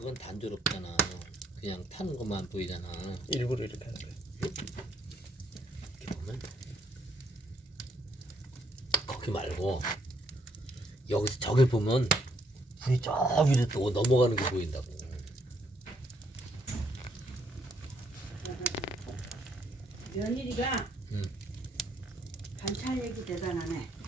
그건 단조롭잖아. 그냥 타는 것만 보이잖아. 일부러 이렇게 하는 거야. 이렇게 보면 거기 말고 여기서 저길 보면 불이 저 위로 또 넘어가는 게 보인다고. 며느리가 응. 반찬 얘기 대단하네.